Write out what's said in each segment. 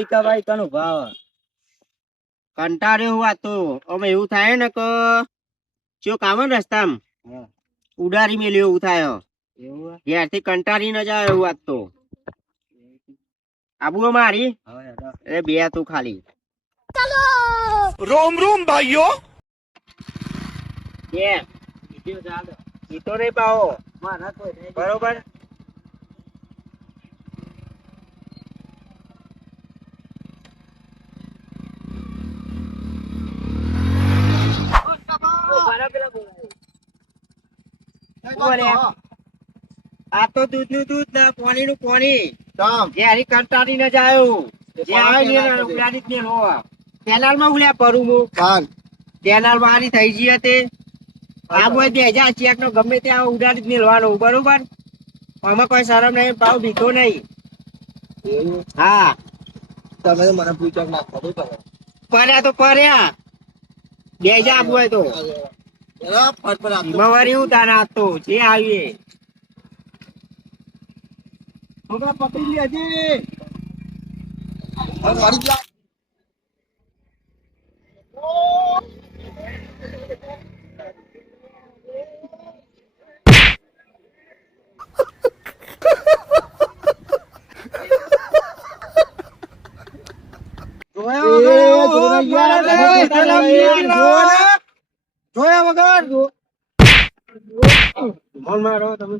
વિકાભાઈ કનો ભાવ કંટાળ્યો હું આ તો અમે એવું થાય ને કે ચોક આવે ને રસ્તામાં ઉડારી મેલ્યો એવું થાય એવું ઘેરથી કંટાળી ન જાય એવું આજ તો આબુ મારી એ બે તું ખાલી रोम रोम भाइयों એ તો નહીં પાવો બરોબર આ તો દૂધ નું દૂધ ને પાણી નું પાણી ઘેરી કંટાળી ન જાય જે આવે ને ઉડાડી જ ને લો કેનાલ માં ઉલ્યા પરું હું કેનાલ વાળી થઈ ગઈ હતી આ બોય 2000 ચેક નો ગમે ત્યાં ઉડાડી જ મેળવાનો બરોબર આમાં કોઈ શરમ નહીં ભાવ બીતો નહીં હા તમે મને પૂછો ના ખબર पर्या तो पर्या बेजा आप हुए तो हिमावारी उतारा तो जे आइए हमरा पकड़ लिया जी જોયા વગર મન મારો તમે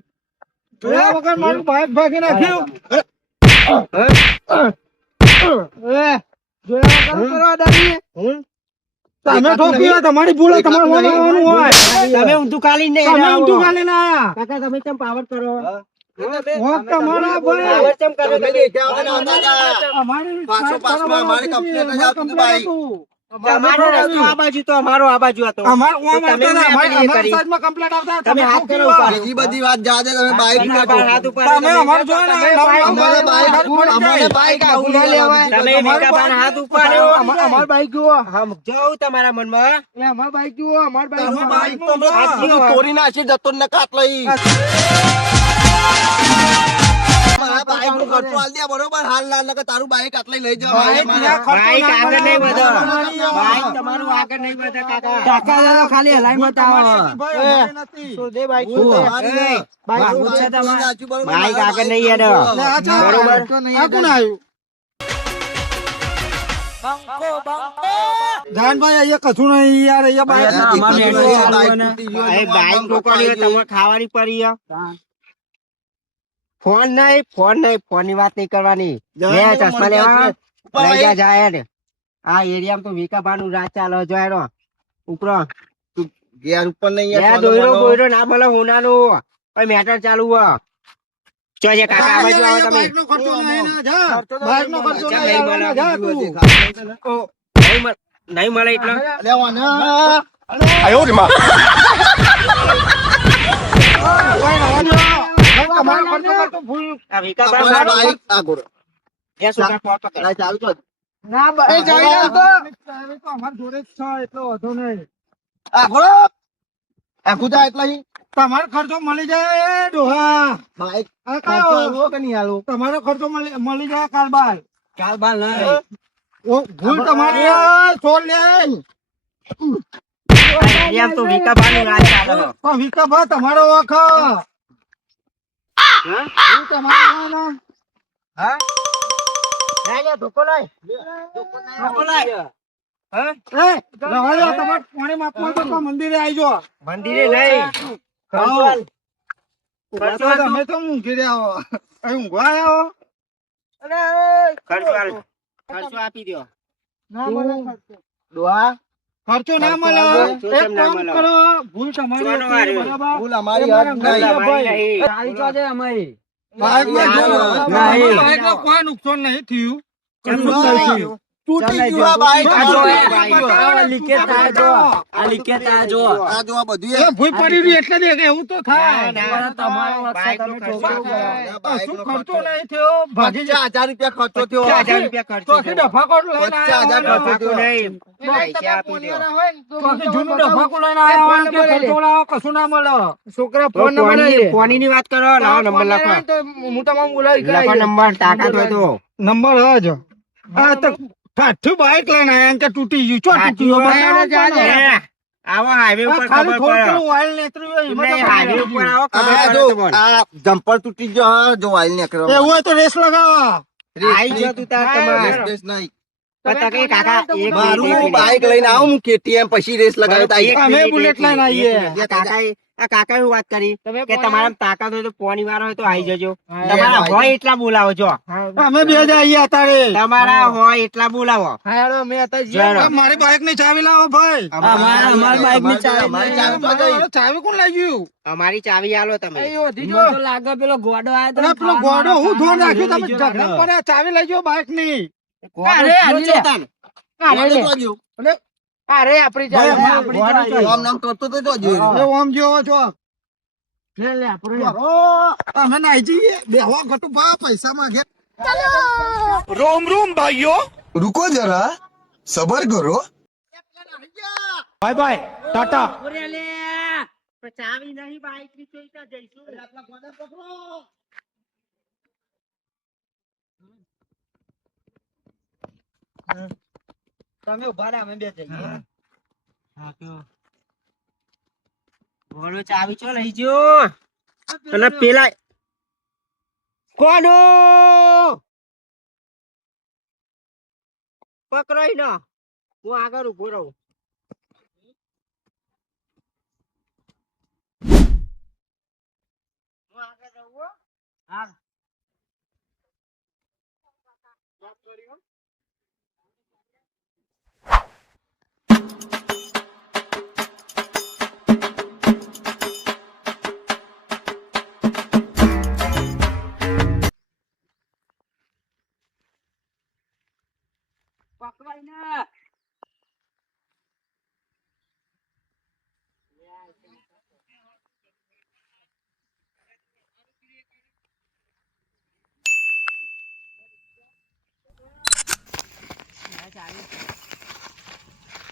જોયા વગર મારું બાઈક ભાગી નાખ્યું જોયા વગર કરવા દાદી તમે ઠોક્યો તમારી ભૂલ તમારું હોય તમે ઊંધું કાલી ને તમે ઊંધું કાલી ના આયા કાકા તમે કેમ પાવર કરો તમારા ભાઈ કેમ કરો અમારી અમારી કમ્પ્લેન્ટ જ આવતું ભાઈ અમારો રસ્તો આ બાજુ તો અમારો આ બાજુ હતો અમાર અમારી સાઈડમાં કમ્પ્લેન્ટ આવતા તમે હાથ કરો બીજી બધી વાત જા દે તમે બાઈક હાથ ઉપર તમે અમાર જો ને અમારે બાઈક આવું ના લેવાય તમે વિકાબાન હાથ ઉપાડ્યો અમાર બાઈક જુઓ હમ જાઉં તમારા મનમાં એ અમાર બાઈક જુઓ અમાર બાઈક તો બાઈક તોડી નાખી જતો ને કાટ લઈ મારા બાઈક નું ખર્ચો આલ દે બરોબર હાલ ના નકર તારું બાઈક આટલે લઈ જાવ બાઈક આગળ નહીં વધો બાઈક તમારું આગળ નહીં વધે કાકા કાકા ખાલી હલાઈ બતાવો તો દે બાઈક બાઈક આગળ નહીં હેડો બરોબર આ કોણ આવ્યું જાનભાઈ અહીંયા કશું નહીં યાર અહીંયા બાઈક રોકવાની તમે ખાવાની પડી ફોન નહીં ફોન ની વાત નહીં કરવાની ચશ્મા લેવા લઈ જા જાય ને આ એરિયામાં તો વિકાભાનું રાજ ચાલે જોય ઉપરો ઘેર ઉપર નહીં દોયરો બોયરો ના મળે હોનાનું મેટર ચાલુ ચોજે કાકા આ બાજુ આવો તમે નહીં મળે એટલે आयो रे माँ આ વિકાભાઈ બાઈક આ ગોરો એ સુકા ફોટો ના ચાલુ તો ના ભાઈ જાય તો અમાર જોડે જ છે એટલો વધુ નહીં આ ગોરો આ કુદા એટલા હી તમારો ખર્ચો મળી જાય ડોહા બાઈક આ ખર્ચો કયો આલો કે નહીં આલો તમારો ખર્ચો મળી જાય કાલબાલ કાલ બાલ નહીં ઓ ભૂલ તમારી છોડ લે એમ તો વિકાભાનું રાજ ચાલે તો વિકાભા તમારો વખત તમારો હા લે ધોકો લાય ધોકો લાય તમારે પાણી માપવું તો મંદિરે આવી જાઓ મંદિરે નહીં ખર્ચવાલ તમે તો ઊંઘી રહ્યા ઊંઘવા આવ્યો ખર્ચવાલ ખર્ચો આપી દો ના મળે ખર્ચો ડોહા ખર્ચો ના મળે એક કામ કરો ભૂલ તમારી હતી, બરાબર ભૂલ અમારી હદ નહીં તારી તો છે અમારી બાઈકને કોઈ નુકસાન નહીં થયું તૂટી ગયું આ બાઈક આ જો, આ જો આ બધું એ ભૂલ પડી રહી એટલે દેખે એવું તો થાય તમારો શું ખર્ચો નહીં થયો ભાગી જા 50,000 રૂપિયા ખર્ચો થયો 50,000 રૂપિયા ખર્ચો તો ડફાકોટ લઈને 50,000 ખર્ચો થયો નહીં પૈસા આપી દો તો જૂનું ડફાકોટ લઈને આવ્યા હોય કે ખર્ચો લાવો કશું ના મળે છોકરા ફોન ફોન ની વાત કરો લાવો નંબર લખો હું તમામ બોલાવી લખો નંબર તાકાત હોય તો નંબર જ આ તો ઠાઠું બાઈક લઈને આયા ને કે તૂટી ગયું. ચો તૂટી ગયું? બતાવો કોને? આવો હાઈવે ઉપર ખાલી ખબર થોડું પડે થોડું ઓઇલ નીકળ્યું હોય એમાં તો નહીં, હાઈવે ખબર ઉપર પડી. આવો ખબર આ પડે જો તમને. આ જમ્પર તૂટી ગયો હા, જો વાઈલ નીકળ્યો. એવું હોય તો રેસ લગાવો. આઈ ગયો તું તાર તમારે. રેસ બેસ નહીં. પણ તકે કાકા એક મિનિટ, એક મારું મિનિટ. બાઈક લઈને આવું હું KTM પછી રેસ લગાવે તો આઈ. એક અમે મિનિટ, બુલેટ એક લઈને મિનિટ, આવીએ. એક મિનિટ. આ કાકાએ એવું વાત કરી કે તમારા તાકાત હોય તો પોણી વાળો હોય તો આઈ જજો. હા, તમારા આઈ હોય એટલા બોલાવો જો. અમે બે જ આવીએ અત્યારે. તમારા હોય એટલા બોલાવો. આ મારી બાઈક ની ચાવી લાવો ભાઈ. અમારી બાઈકની ચાવી ચાવી કોણ લઈ ગયું? અમારી ચાવી આલો તમે. પેલો ગોડો હું ધોન રાખ્યું તમે ઝઘડા પડ્યા. ચાવી લઈ ગયો બાઈક ની. આમ નામ કરતો તો જો એ ઓમ જેવો છો. અમે નાઈ જઈએ બેહો ઘટું ભા પૈસા માંગે. रुको जरा सबर करो બાય બાય ટાટા. ચાવી નહીં બાઈક ની તો ત્યાં જઈશું. તમે ઉભા રહ્યા અમે બે જઈએ. બોલો ચાવી ચો લઈ જો. અને પેલા કોનો પકડાઈ ના હું આગળ ઉભો રહું. હું આગળ રહું હો. હા. પકડાઈ ના.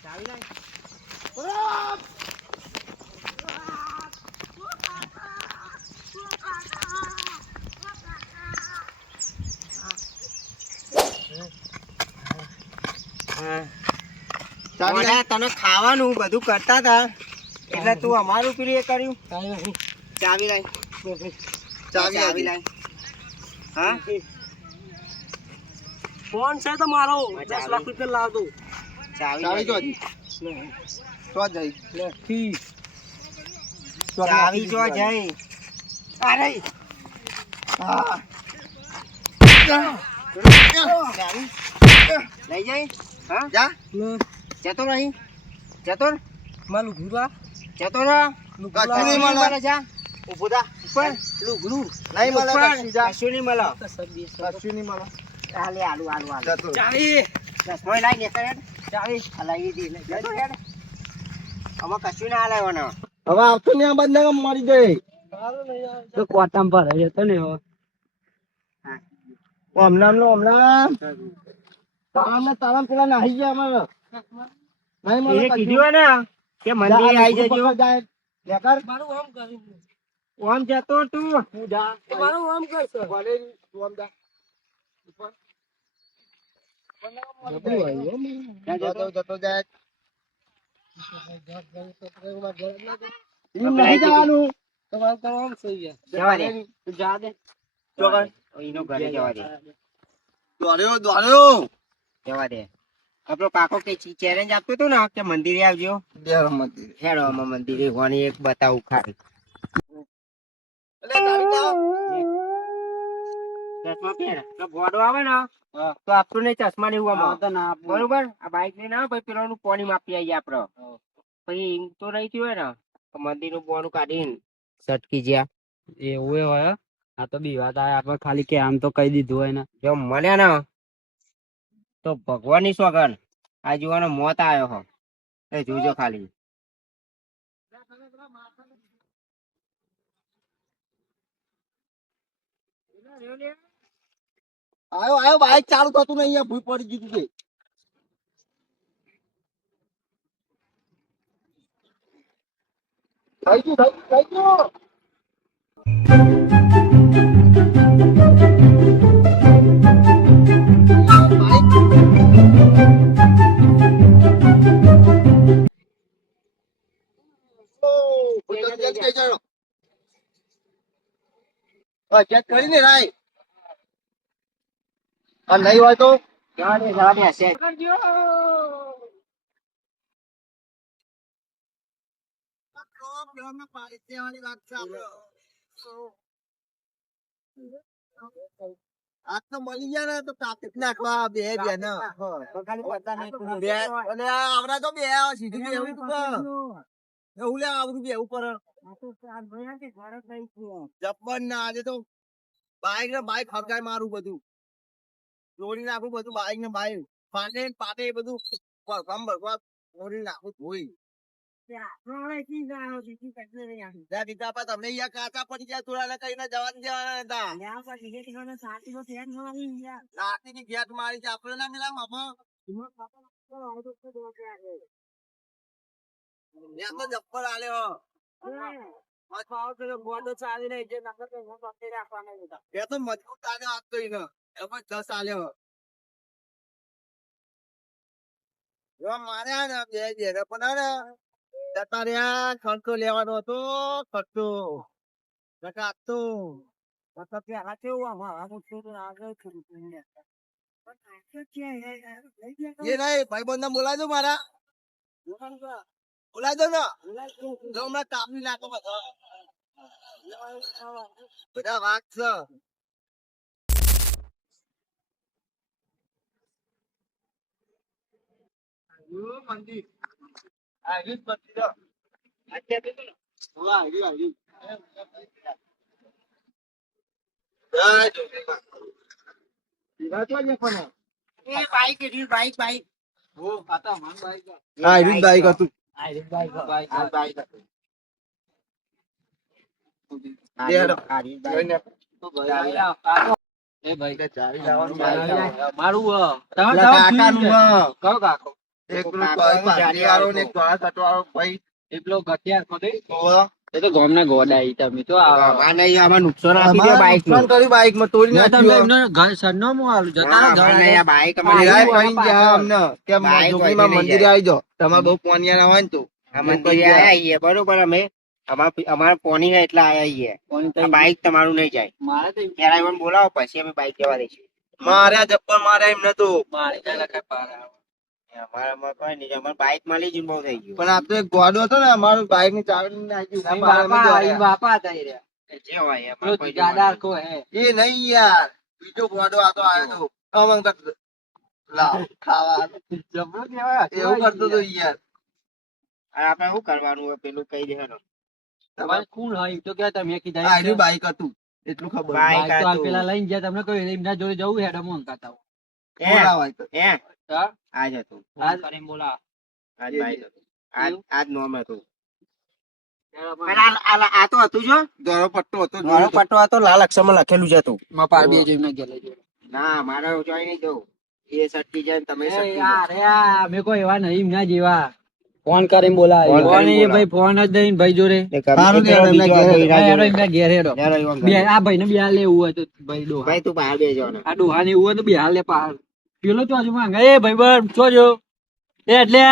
ચાવી લાય. ઓલા તને ખાવાનું બધું કરતા હતા એટલે તું અમારું પેલું એ કર્યું. ચાવી લાય. ચાવી લાય. હા ફોન છે તો મારો મજા 10 લાખ રૂપિયા લાવ દઉં. ચાવી જો તો જઈ ચાવી જો જઈ. અરે હા ચાવી લઈ જાય. હા જા જતો નહીં. જતો રહે. મારું ઘુરા જતો રહે. કશું નહીં મળે. મળે જા. ઊભો થા ઉપર લુગડું નહીં મળે ઉપર. કશું જા કશું નહીં મળે. કશું નહીં મળે હાલે આલુ આલુ આલુ. જતો ચાવી ચશ્મોય લાઈ ને કરે. ચાવી હલાવી દી. જતો હેડ. આમાં કશું ના હલાવવાનો. હવે આવતો ને આ બંને મરી જાય તો કોટામ પર હતો ને હવે. હમણાં તારા પેલા નાહી ગયા અમારે નહીં મળે એને કીધું હોય ને કે મંદિરે આવી જજો. જાય લેકર મારું આમ કર્યું ઓમ જતો તું. તું જા મારું આમ કરશે ભલે તું આમ જા ઉપર. જતો જાય એમ નહીં જવાનું તમારું તો આમ થઈ ગયા જવા દે. તું જા દે એનો ઘરે જવા દે. દોડ્યો જવા દે. આપણો કાકો કે ચેલેન્જ આપતો હતો ને કે મંદિરે આવજો. બે રમત હેડો આમાં મંદિરે હોવાની એક બતાવું ખાલી. ચશ્મા પહેર. તો ગોડો આવે ને તો આપતું નહીં ચશ્મા ને એવું આમાં. બરોબર. આ બાઈક લઈને આવે પછી પેલાનું પાણી માપી આવીએ આપડે. પછી એમ તો નહીં થયું હોય ને તો મંદિર નું બોનું કાઢીને સટકી જ્યાં એવું હોય આ તો બી વાત આવે આપણે ખાલી કે આમ તો કહી દીધું હોય ને જો મળ્યા ને તો ભગવાનની સોગન આ જોવાનો મોત આવ્યો હો. એ જોજો ખાલી. આયો બાઈક ચાલુ થતું નહીં અહીંયા ભૂઈ પડી ગયું છે થઈ ગયું બાઈક બચત કરીને રાય અને નહીં હોય તો જવા દે હશે. આજ તો મળી ગયા ને તો કાપી નાખવા બે બેન અને આવડા તો બે સીધું બે એવું એવું લે આવડું બે ઉપર જબ્બર ના આજે તો બાઈક ને બાઈક ફરકાય મારું બધું દોડી નાખું બધું બાઈક ને બાઈક ફાટે ને પાટે એ બધું ભરવા ભરવા દોડી નાખું ધોઈ દીધા તમને અહીંયા કાચા પડી ગયા થોડા કઈ ના જવા જવાના હતા લાતી ની ગેટ મારી છે આપડે ના મિલા બાપા તો જબ્બર આલે હો એ તો મજબૂત આલે આપતો એને એમાં 10 આલ્યો જો મારે ને બે જે પણ જતા રહ્યા ખર્ચો લેવાનો હતો ખર્ચો આપતો પેલા કેવું એ નહીં ભાઈબંધ ને બોલાવી દો મારા બોલાવી દો ને જો હમણાં કાપી નાખો બધા વાત છે મંદિર આવી બાઈક બાઈક બાઈક બાઈક હતું મંદિરે આવી જાઓ તમારે બહુ પોનિયા ના હોય ને તો મંદિરે આયા છીએ બરોબર અમે અમારા પોની હે એટલે આયા છીએ બાઈક તમારું નહીં જાય મારે તો ત્યારે એમને બોલાવો પછી અમે બાઈક જવા દઈશું માર્યા જપ્પર માર્યા એમ નતું મારે ચાલે કઈ પાર અમારામાં કોઈ નહીં અમારે બાઈક માં લઈ જઈને બહુ થઈ ગયું પણ આપડે એક ગોડો હતો ને અમારું બાઈક ની ચાવી નાખી બાપા હતા એ રહ્યા. જે હોય એમાં કોઈ દાદા કો હે એ નહીં યાર બીજો ગોડો આતો આવ્યો તો લાવ ખાવા જબરો કેવાય એવું કરતો તો યાર આપડે શું કરવાનું હોય પેલું કહી દેવાનું તમારે કોણ હોય એમ તો કે તમે કીધા આયરું બાઈક હતું એટલું ખબર બાઈક બાઈક તો હાલ હતું. પેલા લઈને ગયા તમને કહ્યું એમના જોડે જવું હેડો મોં કાતા બોલાવાય તો હે હા આજ હતું આજ કરીને બોલા આજ બાઈક હતું આજ નોમ હતું પણ આ તો હતું જો દોરો પટ્ટો હતો મારો પટ્ટો હતો લાલ અક્ષરમાં લખેલું જ હતું મપાર બે જોઈને ગયેલો જો ના મારો જોઈ નહીં જવું એ સટકી જાય ને તમે સટકી જાઓ. યાર યાર અમે કોઈ એવા નહીં એમના જેવા ફોન કરીને બોલા ફોન ફોન કરીને એ ભાઈ ફોન જ દઈને ભાઈ જોડે એ કभी સારું પેલો ને, બીજો એમના હતો, ઈ રાજુ. હેડો એમના ઘેર હેડો હેડો ઈવન બે ઘરે. આ ભાઈ ને બિહાર લેવું હોય તો ભાઈ ડોહા ભાઈ તું બહાર બેસજો ને આ ડોહા ને એવું હોય તો બિહાર લે પહાડ પેલો તો હજુ માંગે એ ભાઈ બર છો જો એ એટલે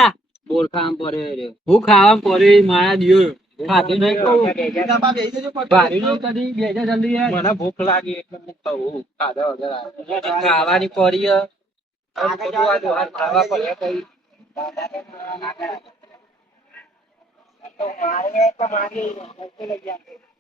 બોલ ખામ પડે રે હું ખાવા પડે મારા દિયો ખાતી નહીં કહું ભારી નો કદી બેજા જલ્દી યાર મને ભૂખ લાગી એટલે હું કહું ખાધા વગર ખાવાની પડી હે. ખાવા પડે કઈ તો મારે તો મારી લઈ ગયા